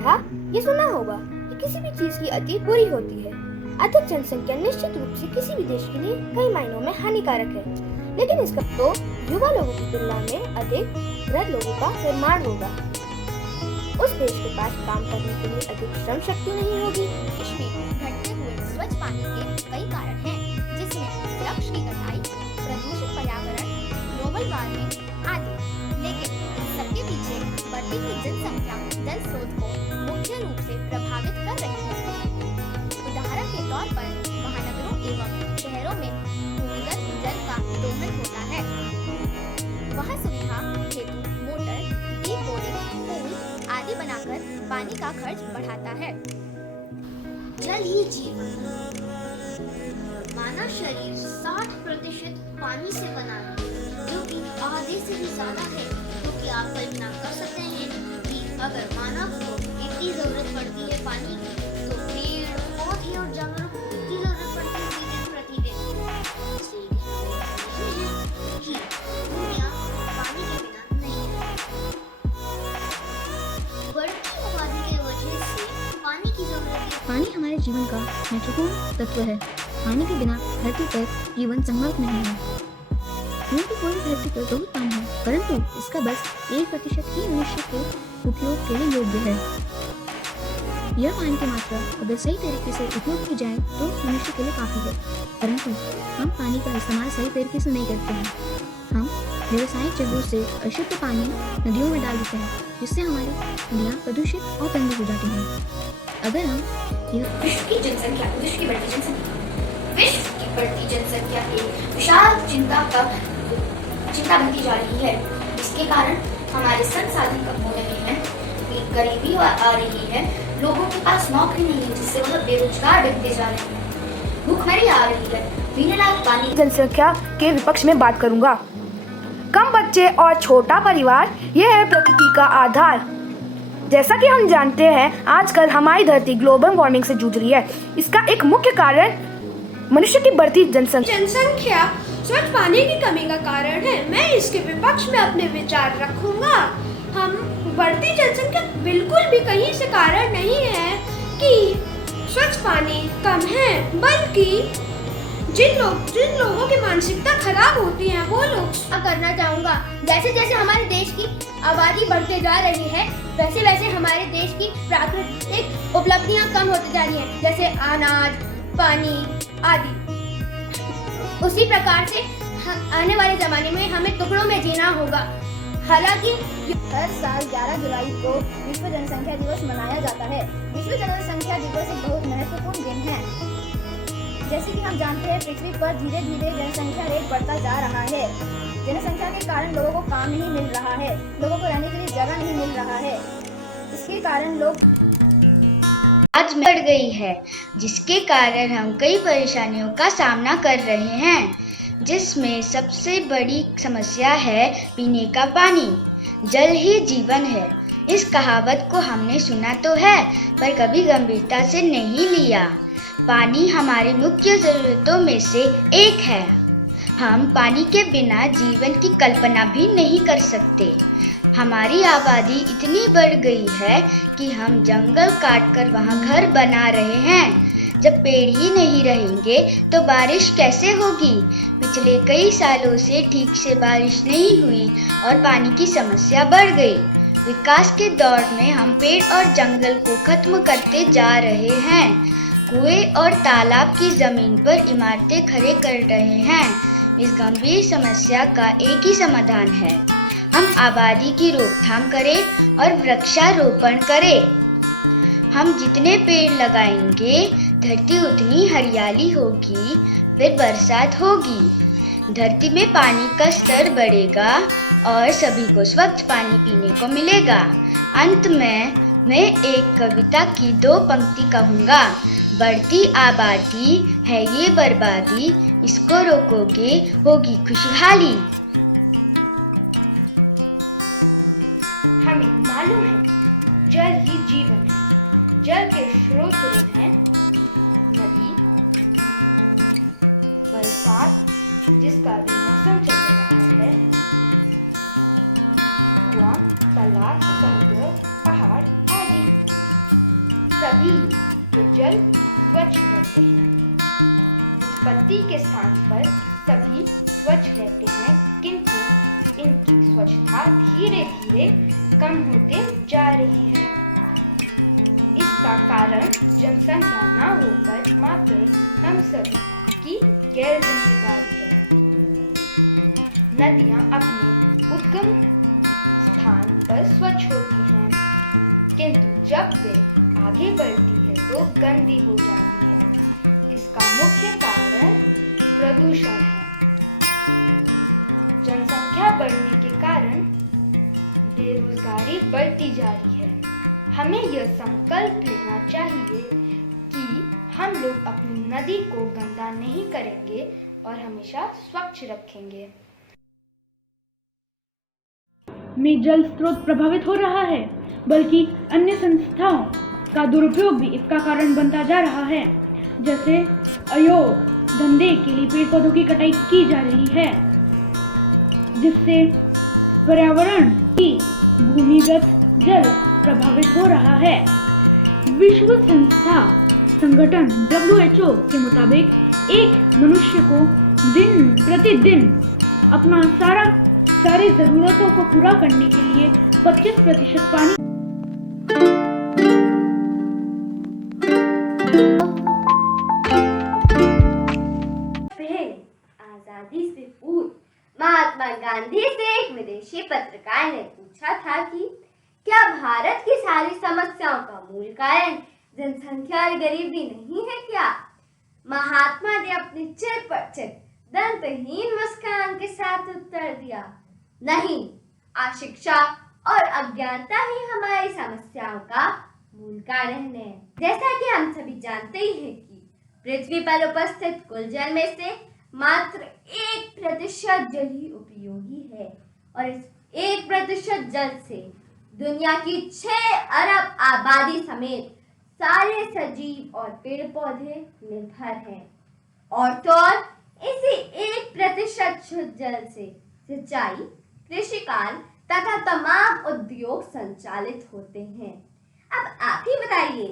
पढ़ा या सुना होगा कि किसी भी चीज की अति बुरी होती है। अधिक जनसंख्या निश्चित रूप से किसी भी देश के लिए कई मायनों में हानिकारक है, लेकिन इसका तो युवा लोगों की तुलना में अधिक वृद्ध लोगों का निर्माण होगा। उस देश के पास काम करने के लिए अधिक श्रम शक्ति नहीं होगी। इसमें घटते हुए स्वच्छ पानी के कई कारण हैं, जिसमें वृक्ष की कटाई, प्रदूषित पर्यावरण, ग्लोबल वार्मिंग आदि। लेकिन इन सबके पीछे बढ़ती हुई जनसंख्या जल स्रोत को मुख्य रूप से प्रभावित कर रही है। उदाहरण के तौर पर महानगरों एवं शहरों में भूमिगत जल का दोहन होता है। वहाँ सुविधा हेतु मोटर, डीप बोरिंग, पूल आदि बनाकर पानी का खर्च बढ़ाता है। जल ही जीवन है। मानव शरीर 60% पानी से बना है, जो कि आधे से भी ज्यादा है। तो क्या आप कल्पना कर सकते हैं कि अगर मानव को इतनी जरूरत पड़ती है पानी की, तो पेड़ पौधे और जानवरों को कितनी जरूरत पड़ती है दिन प्रतिदिन। कि दुनिया पानी के बिना नहीं है। बढ़ती आबादी की वजह से पानी की जरूरत है। पानी हमारे जीवन का महत्वपूर्ण तत्व है। पानी के बिना धरती पर जीवन संभव नहीं है। यूं तो पूरी धरती पर बहुत पानी है, परंतु इसका बस 1% ही मनुष्य के उपयोग के लिए योग्य है। यह पानी की मात्रा अगर सही तरीके से उपयोग की जाए तो मनुष्य के लिए काफी है, परंतु हम पानी का इस्तेमाल सही तरीके से नहीं करते हैं। हम व्यावसायिक जगहों से अशुद्ध पानी नदियों में डाल देते हैं, जिससे हमारी नदियाँ प्रदूषित और गंदी हो जाती हैं। अगर हम विश्व की बढ़ती जनसंख्या एक विशाल चिंता बनती जा रही है। इसके कारण हमारे संसाधन कम हो रहे हैं, गरीबी आ रही है, लोगों के पास नौकरी नहीं है, जिससे वह बेरोजगार बनते जा रहे हैं, भूखमरी आ रही है, पीने लायक पानी। जनसंख्या के विपक्ष में बात करूंगा। कम बच्चे और छोटा परिवार यह है प्रकृति का आधार। जैसा कि हम जानते हैं, आजकल हमारी धरती ग्लोबल वार्मिंग से जूझ रही है। इसका एक मुख्य कारण मनुष्य की बढ़ती जनसंख्या स्वच्छ पानी की कमी का कारण है। मैं इसके विपक्ष में अपने विचार रखूंगा। हम बढ़ती जनसंख्या बिल्कुल भी कहीं से कारण नहीं है कि स्वच्छ पानी कम है, बल्कि जिन लोगों की मानसिकता खराब होती है वो लोग करना चाहूँगा। जैसे जैसे हमारे देश की आबादी बढ़ते जा रही है, वैसे वैसे हमारे देश की प्राकृतिक उपलब्धियाँ कम होती जा रही हैं, जैसे अनाज, पानी आदि। उसी प्रकार से आने वाले जमाने में हमें टुकड़ों में जीना होगा। हालांकि हर साल 11 जुलाई को विश्व जनसंख्या दिवस मनाया जाता है। विश्व जनसंख्या दिवस एक बहुत महत्वपूर्ण दिन है। जैसे कि हम जानते हैं, पृथ्वी पर धीरे धीरे जनसंख्या रेट बढ़ता जा रहा है। जनसंख्या के कारण लोगों को काम नहीं मिल रहा है, लोगों को रहने के लिए जगह नहीं मिल रहा है। इसके कारण लोग आज बढ़ गई है, जिसके कारण हम कई परेशानियों का सामना कर रहे हैं, जिसमें सबसे बड़ी समस्या है पीने का पानी। जल ही जीवन है। इस कहावत को हमने सुना तो है, पर कभी गंभीरता से नहीं लिया। पानी हमारी मुख्य जरूरतों में से एक है। हम पानी के बिना जीवन की कल्पना भी नहीं कर सकते। हमारी आबादी इतनी बढ़ गई है कि हम जंगल काटकर वहाँ घर बना रहे हैं। जब पेड़ ही नहीं रहेंगे तो बारिश कैसे होगी? पिछले कई सालों से ठीक से बारिश नहीं हुई और पानी की समस्या बढ़ गई। विकास के दौर में हम पेड़ और जंगल को खत्म करते जा रहे हैं। कुएं और तालाब की जमीन पर इमारतें खड़े कर रहे हैं। इस गंभीर समस्या का एक ही समाधान है, हम आबादी की रोकथाम करें और वृक्षारोपण करें। हम जितने पेड़ लगाएंगे, धरती उतनी हरियाली होगी, फिर बरसात होगी, धरती में पानी का स्तर बढ़ेगा और सभी को स्वच्छ पानी पीने को मिलेगा। अंत में मैं एक कविता की 2 पंक्ति कहूँगा। बढ़ती आबादी है ये बर्बादी, इसको रोकोगे होगी खुशहाली। हमें मालूम है जल ही जीवन है। जल के स्रोत हैं नदी, बरसात जिसका भी मौसम चल रहा है, कुआं, तालाब, समुद्र, पहाड़ आदि। सभी ये जल स्वच्छ रहते हैं। उत्पत्ति के स्थान पर सभी स्वच्छ रहते हैं, किंतु इनकी स्वच्छता धीरे धीरे कम होते जा रही है। इसका कारण जनसंख्या न होकर मात्र हम सभी की गैर जिम्मेदारी है। नदियां अपने उद्गम स्थान पर स्वच्छ होती हैं, किंतु जब वे आगे बढ़ती है तो गंदी हो जाती है। इसका मुख्य कारण प्रदूषण है। जनसंख्या बढ़ने के कारण बेरोजगारी बढ़ती जा रही है। हमें यह संकल्प लेना चाहिए कि हम लोग अपनी नदी को गंदा नहीं करेंगे और हमेशा स्वच्छ रखेंगे। में जल स्रोत प्रभावित हो रहा है, बल्कि अन्य संस्थाओं का दुरुपयोग भी इसका कारण बनता जा रहा है। जैसे अयोग धंधे के लिए पेड़ पौधों की कटाई की जा रही है, जिससे पर्यावरण की भूमिगत जल प्रभावित हो रहा है। विश्व संगठन WHO के मुताबिक एक मनुष्य को दिन प्रतिदिन अपना सारी जरूरतों को पूरा करने के लिए 25% पानी आजादी से पूर्व महात्मा गांधी से एक विदेशी पत्रकार ने पूछा था कि क्या भारत की सारी समस्याओं का मूल कारण जनसंख्या और गरीबी नहीं है क्या? महात्मा ने अपनी चिर पर चिर दंतहीन मुस्कान के साथ उत्तर दिया, नहीं, अशिक्षा और अज्ञानता ही हमारी समस्याओं का मूल कारण है। जैसा कि हम सभी जानते ही हैं कि पृथ्वी पर उपस्थित कुल जल में से मात्र 1% जल ही उपयोगी है और इस 1% जल से दुनिया की 6 अरब आबादी समेत सारे सजीव और पेड़ पौधे निर्भर हैं। और तो और इसी 1% शुद्ध जल से सिंचाई, कृषि कार्य तथा तमाम उद्योग संचालित होते हैं। अब आप ही बताइए,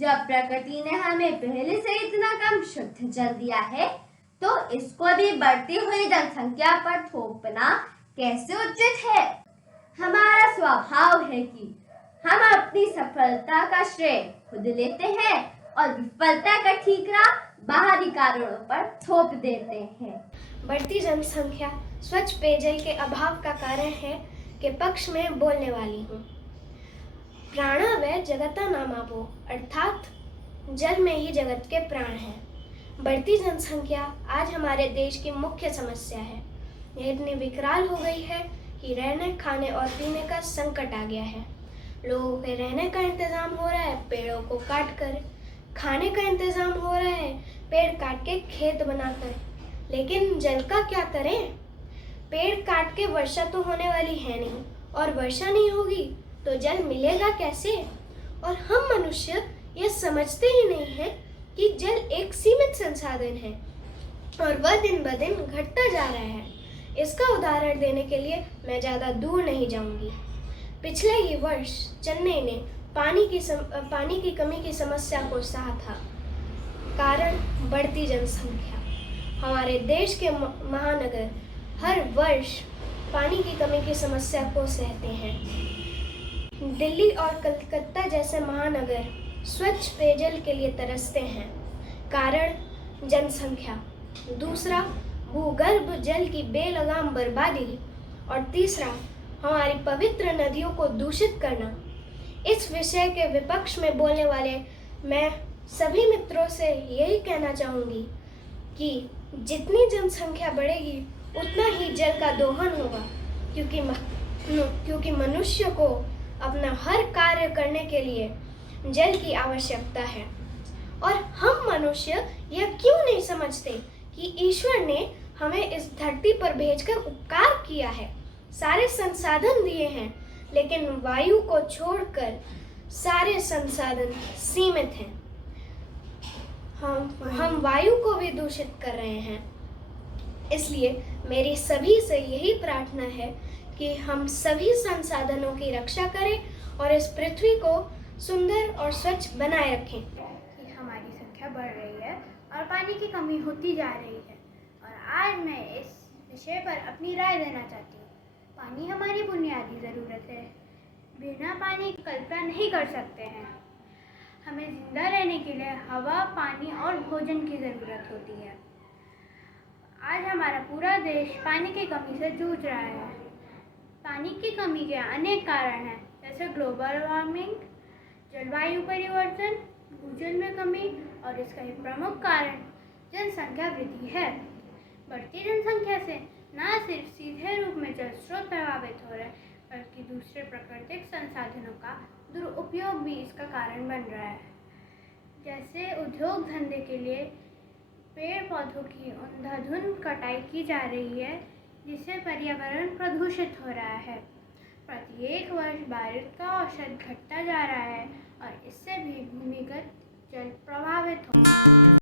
जब प्रकृति ने हमें पहले से इतना कम शुद्ध जल दिया है, तो इसको भी बढ़ती हुई जनसंख्या पर थोपना कैसे उचित है? हमारा स्वभाव है कि हम अपनी सफलता का श्रेय खुद लेते हैं और विफलता का ठीकरा बाहरी कारणों पर थोप देते हैं। बढ़ती जनसंख्या स्वच्छ पेयजल के अभाव का कारण है के पक्ष में बोलने वाली हूँ। प्राणा वै जगता नामापो, अर्थात जल में ही जगत के प्राण हैं। बढ़ती जनसंख्या आज हमारे देश की मुख्य समस्या है। यह इतनी विकराल हो गई है कि रहने, खाने और पीने का संकट आ गया है। लोगों के रहने का इंतजाम हो रहा है पेड़ों को काट कर, खाने का इंतजाम हो रहा है पेड़ काट के खेत बनाकर, लेकिन जल का क्या करें? पेड़ काट के वर्षा तो होने वाली है नहीं, और वर्षा नहीं होगी तो जल मिलेगा कैसे? और हम मनुष्य ये समझते ही नहीं है कि जल एक सीमित संसाधन है और वह दिन ब दिन घटता जा रहा है। इसका उदाहरण देने के लिए मैं ज़्यादा दूर नहीं जाऊंगी। पिछले ही वर्ष चेन्नई ने पानी की कमी की समस्या को सहा था। कारण बढ़ती जनसंख्या। हमारे देश के महानगर हर वर्ष पानी की कमी की समस्या को सहते हैं। दिल्ली और कलकत्ता जैसे महानगर स्वच्छ पेयजल के लिए तरसते हैं। कारण जनसंख्या। दूसरा, भूगर्भ जल की बेलगाम बर्बादी। और तीसरा, हमारी पवित्र नदियों को दूषित करना। इस विषय के विपक्ष में बोलने वाले मैं सभी मित्रों से यही कहना चाहूँगी कि जितनी जनसंख्या बढ़ेगी उतना ही जल का दोहन होगा, क्योंकि मनुष्य को अपना हर कार्य करने के लिए जल की आवश्यकता है। और हम मनुष्य यह क्यों नहीं समझते कि ईश्वर ने हमें इस धरती पर भेजकर उपकार किया है, सारे संसाधन दिए हैं, लेकिन वायु को छोड़कर सारे संसाधन सीमित हैं। हम वायु को भी दूषित कर रहे हैं। इसलिए मेरी सभी से यही प्रार्थना है कि हम सभी संसाधनों की रक्षा करें और इस पृथ्वी को सुंदर और स्वच्छ बनाए रखें। कि हमारी संख्या बढ़ रही है और पानी की कमी होती जा रही है, और आज मैं इस विषय पर अपनी राय देना चाहती हूँ। पानी हमारी बुनियादी ज़रूरत है। बिना पानी की कल्पना नहीं कर सकते हैं। हमें जिंदा रहने के लिए हवा, पानी और भोजन की ज़रूरत होती है। आज हमारा पूरा देश पानी की कमी से जूझ रहा है। पानी की कमी के अनेक कारण हैं, जैसे ग्लोबल वार्मिंग, जलवायु परिवर्तन, भूजल में कमी, और इसका एक प्रमुख कारण जनसंख्या वृद्धि है। बढ़ती जनसंख्या से न सिर्फ सीधे रूप में जल स्रोत प्रभावित हो रहे हैं, बल्कि दूसरे प्राकृतिक संसाधनों का दुरुपयोग भी इसका कारण बन रहा है। जैसे उद्योग धंधे के लिए पेड़ पौधों की अंधाधुंध कटाई की जा रही है, जिससे पर्यावरण प्रदूषित हो रहा है। प्रत्येक वर्ष बारिश का औसत घटता जा रहा है और इससे भी भूमिगत जल प्रभावित हो